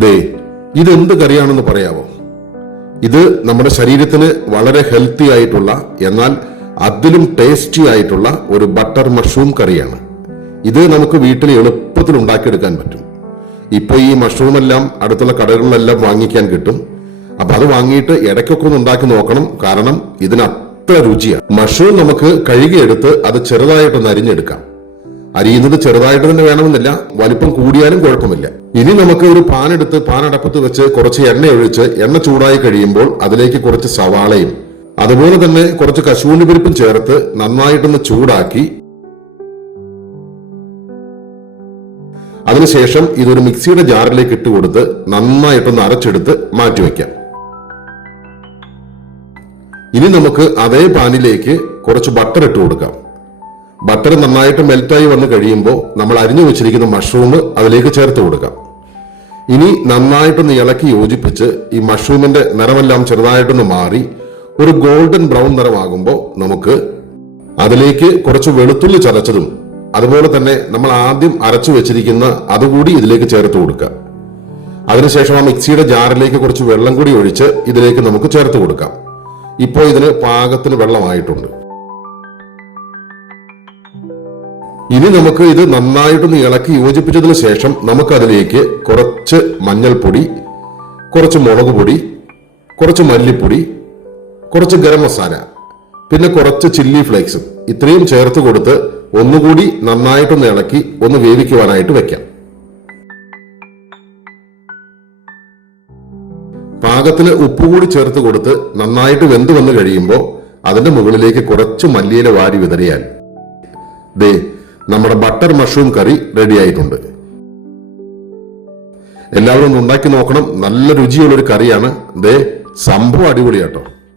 ദേ, ഇതെന്ത് കറിയാണെന്ന് പറയാമോ? ഇത് നമ്മുടെ ശരീരത്തിന് വളരെ ഹെൽത്തി ആയിട്ടുള്ള, എന്നാൽ അതിലും ടേസ്റ്റി ആയിട്ടുള്ള ഒരു ബട്ടർ മഷ്റൂം കറിയാണ്. ഇത് നമുക്ക് വീട്ടിൽ എളുപ്പത്തിൽ ഉണ്ടാക്കിയെടുക്കാൻ പറ്റും. ഇപ്പൊ ഈ മഷ്റൂം എല്ലാം അടുത്തുള്ള കടകളിലെല്ലാം വാങ്ങിക്കാൻ കിട്ടും. അപ്പൊ അത് വാങ്ങിയിട്ട് ഇടയ്ക്കൊക്കെ ഒന്ന് ഉണ്ടാക്കി നോക്കണം, കാരണം ഇതിന് അത്ര രുചിയാണ്. മഷ്റൂം നമുക്ക് കഴുകിയെടുത്ത് അത് ചെറുതായിട്ടൊന്ന് അരിഞ്ഞെടുക്കാം. അരിയുന്നത് ചെറുതായിട്ട് തന്നെ വേണമെന്നില്ല, വലിപ്പം കൂടിയാലും കുഴപ്പമില്ല. ഇനി നമുക്ക് ഒരു പാനെടുത്ത് പാനടപ്പത്ത് വെച്ച് കുറച്ച് എണ്ണ ഒഴിച്ച് എണ്ണ ചൂടായി കഴിയുമ്പോൾ അതിലേക്ക് കുറച്ച് സവാളയും അതുപോലെ തന്നെ കുറച്ച് കശുവണ്ടി പരിപ്പും ചേർത്ത് നന്നായിട്ടൊന്ന് ചൂടാക്കി അതിനുശേഷം ഇതൊരു മിക്സിയുടെ ജാറിലേക്ക് ഇട്ടുകൊടുത്ത് നന്നായിട്ടൊന്ന് അരച്ചെടുത്ത് മാറ്റിവെക്കാം. ഇനി നമുക്ക് അതേ പാനിലേക്ക് കുറച്ച് ബട്ടർ ഇട്ട് കൊടുക്കാം. ബട്ടർ നന്നായിട്ട് മെൽറ്റായി വന്നു കഴിയുമ്പോൾ നമ്മൾ അരിഞ്ഞു വെച്ചിരിക്കുന്ന മഷ്റൂം അതിലേക്ക് ചേർത്ത് കൊടുക്കാം. ഇനി നന്നായിട്ടൊന്ന് ഇളക്കി യോജിപ്പിച്ച് ഈ മഷ്റൂമിന്റെ നിറമെല്ലാം ചെറുതായിട്ടൊന്ന് മാറി ഒരു ഗോൾഡൻ ബ്രൗൺ നിറമാകുമ്പോൾ നമുക്ക് അതിലേക്ക് കുറച്ച് വെളുത്തുള്ളി ചതച്ചതും അതുപോലെ തന്നെ നമ്മൾ ആദ്യം അരച്ചു വെച്ചിരിക്കുന്ന അതുകൂടി ഇതിലേക്ക് ചേർത്ത് കൊടുക്കുക. അതിനുശേഷം ആ മിക്സിയുടെ ജാറിലേക്ക് കുറച്ച് വെള്ളം കൂടി ഒഴിച്ച് ഇതിലേക്ക് നമുക്ക് ചേർത്ത് കൊടുക്കാം. ഇപ്പോൾ ഇതിന് പാകത്തിന് വെള്ളമായിട്ടുണ്ട്. ഇനി നമുക്ക് ഇത് നന്നായിട്ടൊന്ന് ഇളക്കി യോജിപ്പിച്ചതിന് ശേഷം നമുക്ക് അതിലേക്ക് കുറച്ച് മഞ്ഞൾപ്പൊടി, കുറച്ച് മുളക് പൊടി, കുറച്ച് മല്ലിപ്പൊടി, കുറച്ച് ഗരം മസാല, പിന്നെ കുറച്ച് ചില്ലി ഫ്ലേക്സും ഇത്രയും ചേർത്ത് കൊടുത്ത് ഒന്നുകൂടി നന്നായിട്ടൊന്ന് ഇളക്കി ഒന്ന് വേവിക്കുവാനായിട്ട് വെക്കാം. പാകത്തിന് ഉപ്പ് കൂടി ചേർത്ത് കൊടുത്ത് നന്നായിട്ട് വെന്ത് വന്നു കഴിയുമ്പോൾ അതിന്റെ മുകളിലേക്ക് കുറച്ച് മല്ലിയില വാരി വിതറിയാൽ ദേ നമ്മുടെ ബട്ടർ മഷ്റൂം കറി റെഡി ആയിട്ടുണ്ട്. എല്ലാവരും ഒന്ന് ഉണ്ടാക്കി നോക്കണം. നല്ല രുചിയുള്ളൊരു കറിയാണ്. ദേ, സംഭവം അടിപൊളിയാട്ടോ.